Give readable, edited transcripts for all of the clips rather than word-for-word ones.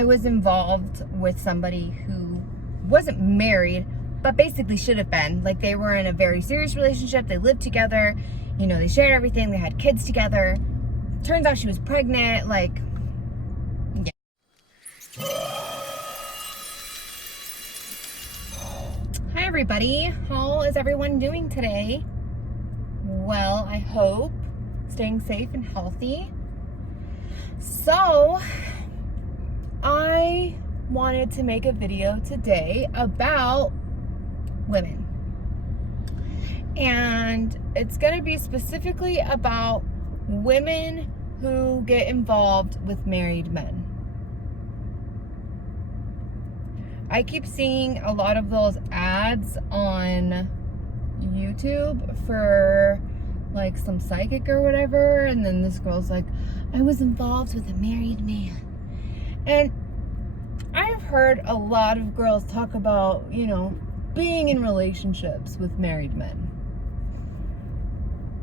I was involved with somebody who wasn't married, but basically should have been. Like, they were in a very serious relationship. They lived together. You know, they shared everything. They had kids together. Turns out she was pregnant. Like, yeah. Hi, everybody. How is everyone doing today? Well, I hope staying safe and healthy. So, I wanted to make a video today about women. And it's going to be specifically about women who get involved with married men. I keep seeing a lot of those ads on YouTube for like some psychic or whatever, and then this girl's like, I was involved with a married man. And I've heard a lot of girls talk about, you know, being in relationships with married men.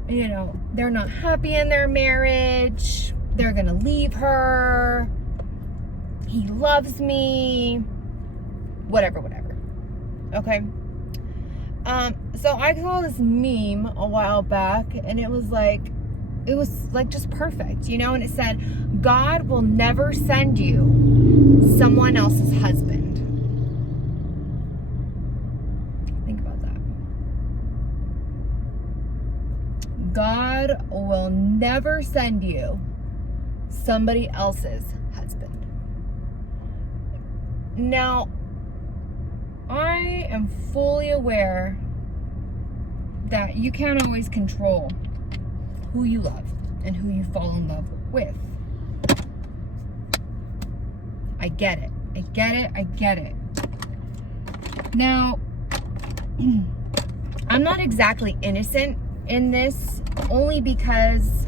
You know, they're not happy in their marriage. They're gonna leave her. He loves me. Whatever. Okay? So I saw this meme a while back, and it was like just perfect, you know? And it said, God will never send you someone else's husband. Think about that. God will never send you somebody else's husband. Now, I am fully aware that you can't always control who you love and who you fall in love with. I get it. Now, I'm not exactly innocent in this, only because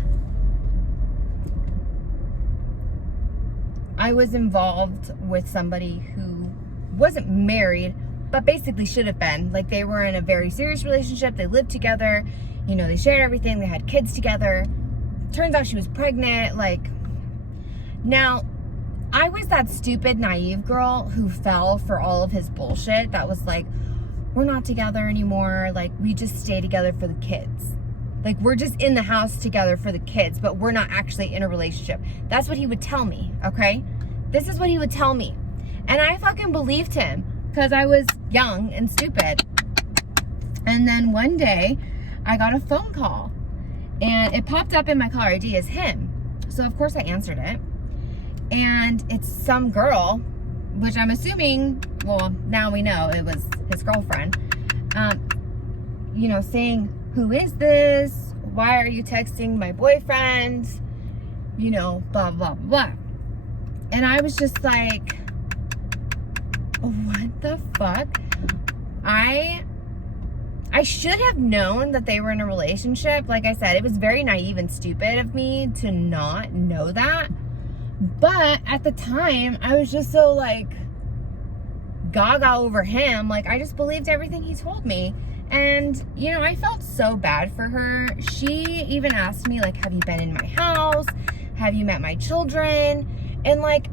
I was involved with somebody who wasn't married, but basically should have been. Like, they were in a very serious relationship. They lived together. You know, they shared everything. They had kids together. Turns out she was pregnant. Like, now, I was that stupid, naive girl who fell for all of his bullshit. That was like, we're not together anymore. Like, we just stay together for the kids. Like, we're just in the house together for the kids, but we're not actually in a relationship. That's what he would tell me, okay? This is what he would tell me. And I fucking believed him because I was young and stupid. And then one day, I got a phone call. And it popped up in my caller ID as him. So, of course, I answered it. And it's some girl, which I'm assuming, well, now we know it was his girlfriend, you know, saying, who is this? Why are you texting my boyfriend? You know, blah, blah, blah. And I was just like, what the fuck? I should have known that they were in a relationship. Like I said, it was very naive and stupid of me to not know that. But at the time, I was just so like gaga over him. Like, I just believed everything he told me. And, you know, I felt so bad for her. She even asked me, like, have you been in my house? Have you met my children? And, like,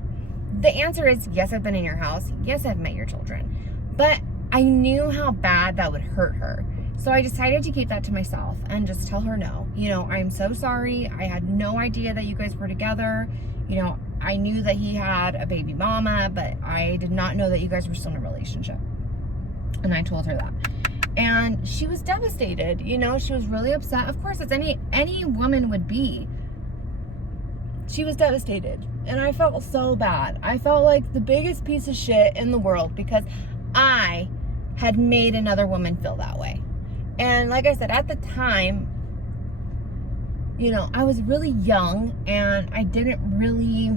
the answer is, yes, I've been in your house. Yes, I've met your children. But I knew how bad that would hurt her. So I decided to keep that to myself and just tell her no. You know, I'm so sorry. I had no idea that you guys were together. You know, I knew that he had a baby mama, but I did not know that you guys were still in a relationship. And I told her that. And she was devastated. You know, she was really upset. Of course, as any woman would be. She was devastated. And I felt so bad. I felt like the biggest piece of shit in the world because I had made another woman feel that way. And like I said, at the time, you know, I was really young and I didn't really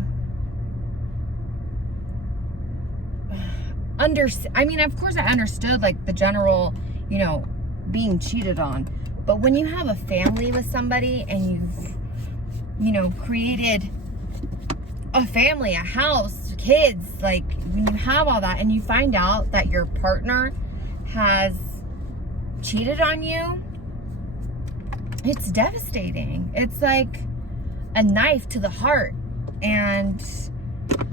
I mean, of course I understood like the general, you know, being cheated on. But when you have a family with somebody and you've, you know, created a family, a house, kids, like when you have all that and you find out that your partner has cheated on you, it's devastating. It's like a knife to the heart. And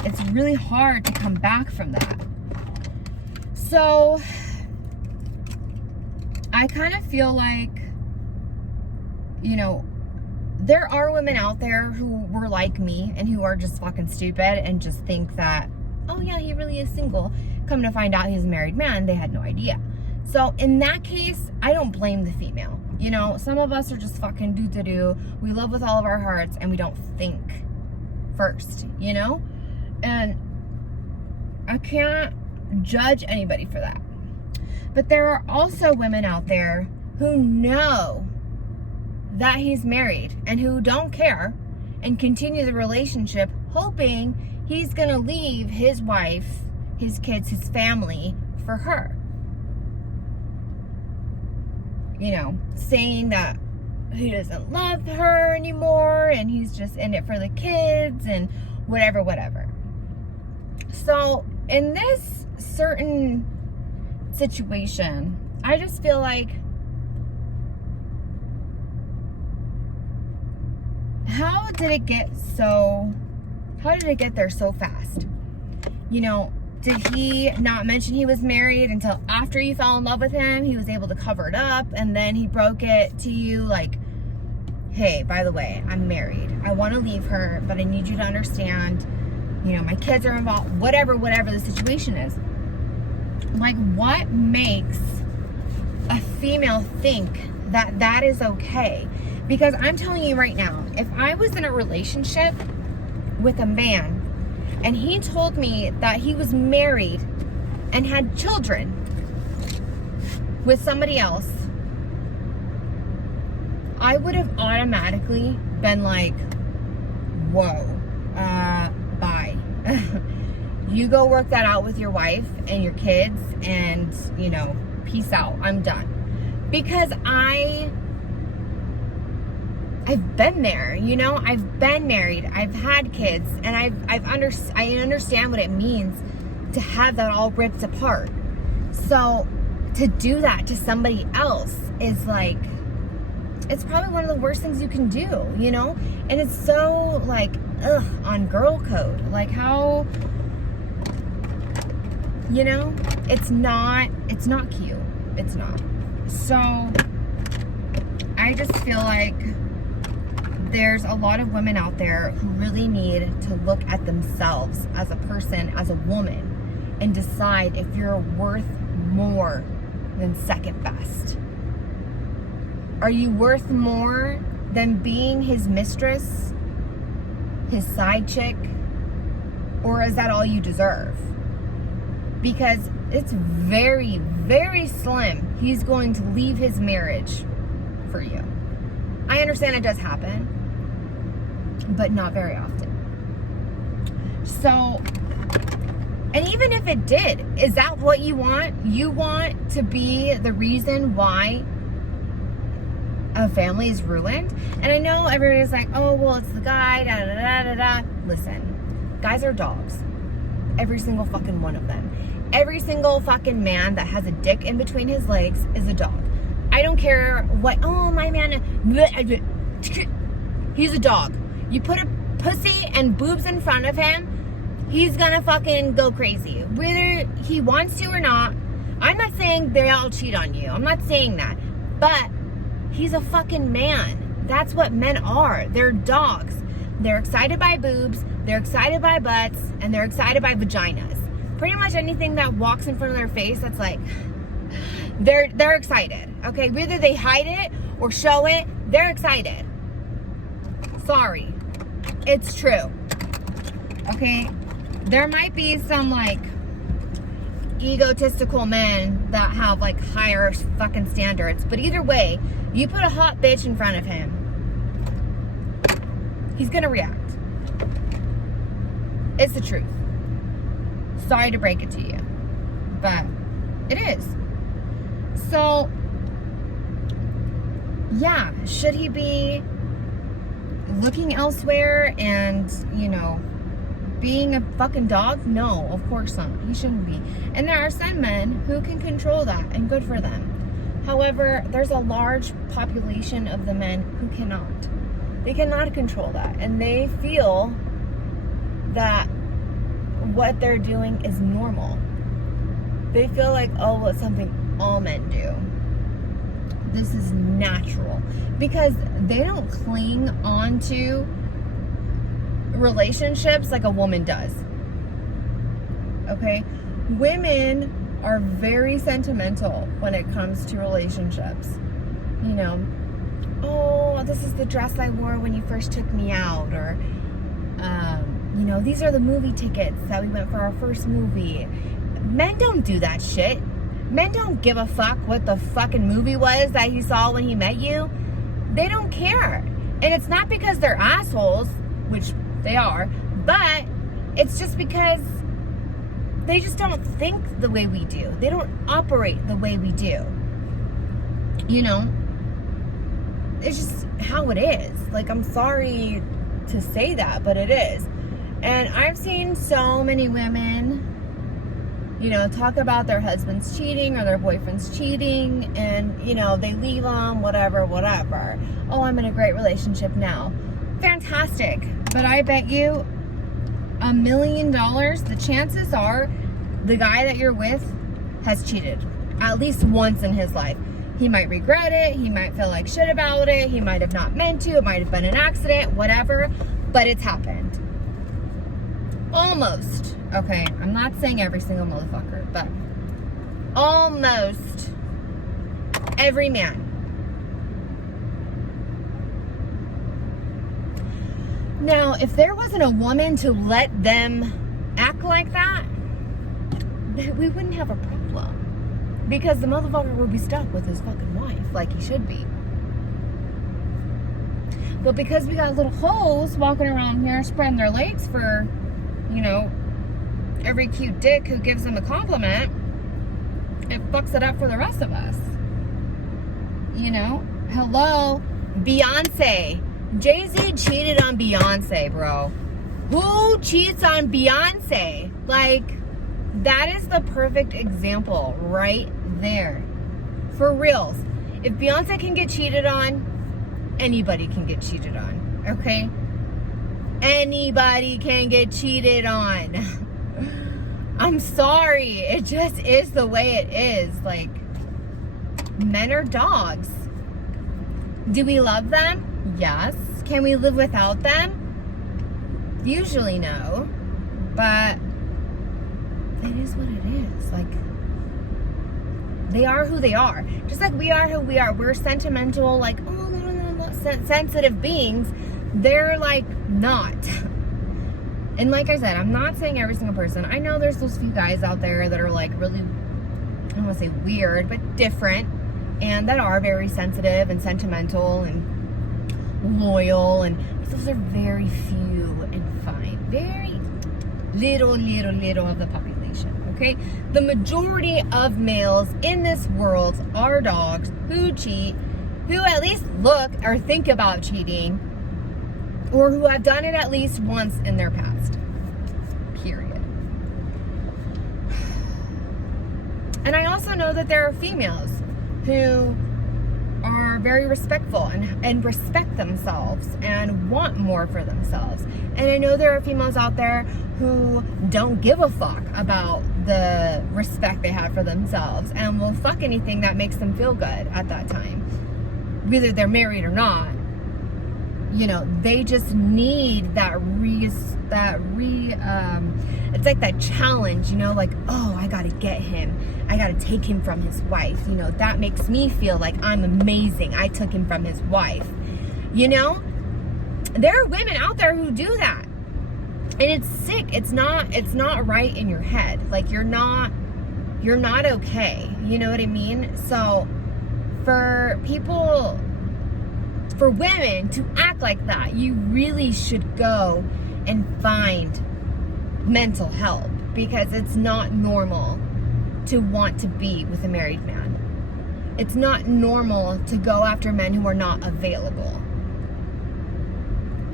It's really hard to come back from that. So I kind of feel like, you know, there are women out there who were like me and who are just fucking stupid and just think that, oh yeah, he really is single. Come to find out he's a married man. They had no idea. So in that case, I don't blame the female. You know, some of us are just fucking do-do-do. We love with all of our hearts and we don't think first, you know? And I can't judge anybody for that. But there are also women out there who know that he's married and who don't care and continue the relationship hoping he's gonna leave his wife, his kids, his family for her. You know, saying that he doesn't love her anymore and he's just in it for the kids and whatever. So in this certain situation, I just feel like, how did it get there so fast? You know, did he not mention he was married until after you fell in love with him? He was able to cover it up and then he broke it to you like, hey, by the way, I'm married. I want to leave her, but I need you to understand, you know, my kids are involved, whatever the situation is. Like, what makes a female think that that is okay? Because I'm telling you right now, if I was in a relationship with a man and he told me that he was married and had children with somebody else, I would have automatically been like, whoa, bye. You go work that out with your wife and your kids and, you know, peace out. I'm done. Because I've been there, you know, I've been married, I've had kids, and I understand what it means to have that all ripped apart. So to do that to somebody else is like, it's probably one of the worst things you can do, you know? And it's so like, on girl code. Like, how, you know, it's not cute. It's not. So I just feel like there's a lot of women out there who really need to look at themselves as a person, as a woman, and decide if you're worth more than second best. Are you worth more than being his mistress, his side chick, or is that all you deserve? Because it's very, very slim he's going to leave his marriage for you. I understand it does happen, but not very often. So, and even if it did, is that what you want? You want to be the reason why a family is ruined? And I know everybody's like, oh, well, it's the guy, da da da da da. Listen, guys are dogs. Every single fucking one of them. Every single fucking man that has a dick in between his legs is a dog. I don't care what, oh, my man, he's a dog. You put a pussy and boobs in front of him, he's gonna fucking go crazy. Whether he wants to or not. I'm not saying they all cheat on you. I'm not saying that. But he's a fucking man. That's what men are. They're dogs. They're excited by boobs, they're excited by butts, and they're excited by vaginas. Pretty much anything that walks in front of their face, that's like, they're excited. Okay, whether they hide it or show it, they're excited. Sorry, it's true. Okay, there might be some like egotistical men that have like higher fucking standards, but either way, you put a hot bitch in front of him, he's gonna react. It's the truth. Sorry to break it to you, but it is. So, yeah, should he be looking elsewhere and, you know, being a fucking dog? No, of course not. He shouldn't be. And there are some men who can control that, and good for them. However, there's a large population of the men who cannot. They cannot control that, and they feel that what they're doing is normal. They feel like, oh, well, it's something all men do. This is natural. Because they don't cling onto relationships like a woman does. Okay? Women are very sentimental when it comes to relationships. You know, oh, this is the dress I wore when you first took me out, or you know, these are the movie tickets that we went for our first movie. Men don't do that shit. Men don't give a fuck what the fucking movie was that he saw when he met you. They don't care. And it's not because they're assholes, which they are, but it's just because they just don't think the way we do. They don't operate the way we do. You know? It's just how it is. Like, I'm sorry to say that, but it is. And I've seen so many women, you know, talk about their husband's cheating or their boyfriend's cheating, and, you know, they leave them, whatever. Oh, I'm in a great relationship now. Fantastic. But I bet you $1 million, the chances are the guy that you're with has cheated at least once in his life. He might regret it. He might feel like shit about it. He might have not meant to. It might have been an accident, whatever, but it's happened. Almost. Okay, I'm not saying every single motherfucker, but almost every man. Now, if there wasn't a woman to let them act like that, we wouldn't have a problem. Because the motherfucker would be stuck with his fucking wife like he should be. But because we got little hoes walking around here spreading their legs for, you know, every cute dick who gives them a compliment, it fucks it up for the rest of us. You know? Hello? Beyonce. Jay-Z cheated on Beyonce, bro. Who cheats on Beyonce? Like, that is the perfect example right there. For reals. If Beyonce can get cheated on, anybody can get cheated on. Okay? Anybody can get cheated on. I'm sorry. It just is the way it is. Like, men are dogs. Do we love them? Yes. Can we live without them? Usually no. But it is what it is. Like, they are who they are. Just like we are who we are. We're sentimental, like, sensitive beings. They're like not. And like I said, I'm not saying every single person. I know there's those few guys out there that are like really, I don't want to say weird, but different, and that are very sensitive and sentimental and loyal, and those are very few and fine. Very little of the population, okay? The majority of males in this world are dogs who cheat, who at least look or think about cheating, or who have done it at least once in their past. Period. And I also know that there are females who are very respectful and respect themselves and want more for themselves. And I know there are females out there who don't give a fuck about the respect they have for themselves and will fuck anything that makes them feel good at that time. Whether they're married or not. You know, they just need it's like that challenge, you know, like, oh, I gotta get him. I gotta take him from his wife. You know, that makes me feel like I'm amazing. I took him from his wife. You know? There are women out there who do that. And it's sick. It's not right in your head. Like, you're not okay. You know what I mean? So for women to act like that, you really should go and find mental help, because it's not normal to want to be with a married man. It's not normal to go after men who are not available.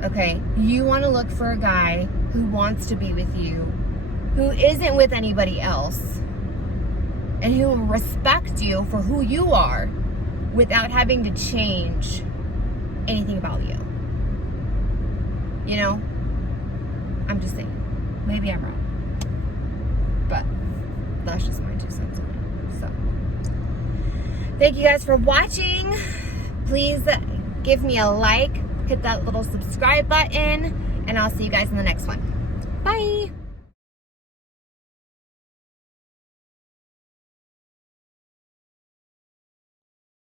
Okay? You want to look for a guy who wants to be with you, who isn't with anybody else, and who will respect you for who you are without having to change anything about you. You know? I'm just saying. Maybe I'm wrong. But that's just my 2 cents on it. So, thank you guys for watching. Please give me a like, hit that little subscribe button, and I'll see you guys in the next one. Bye.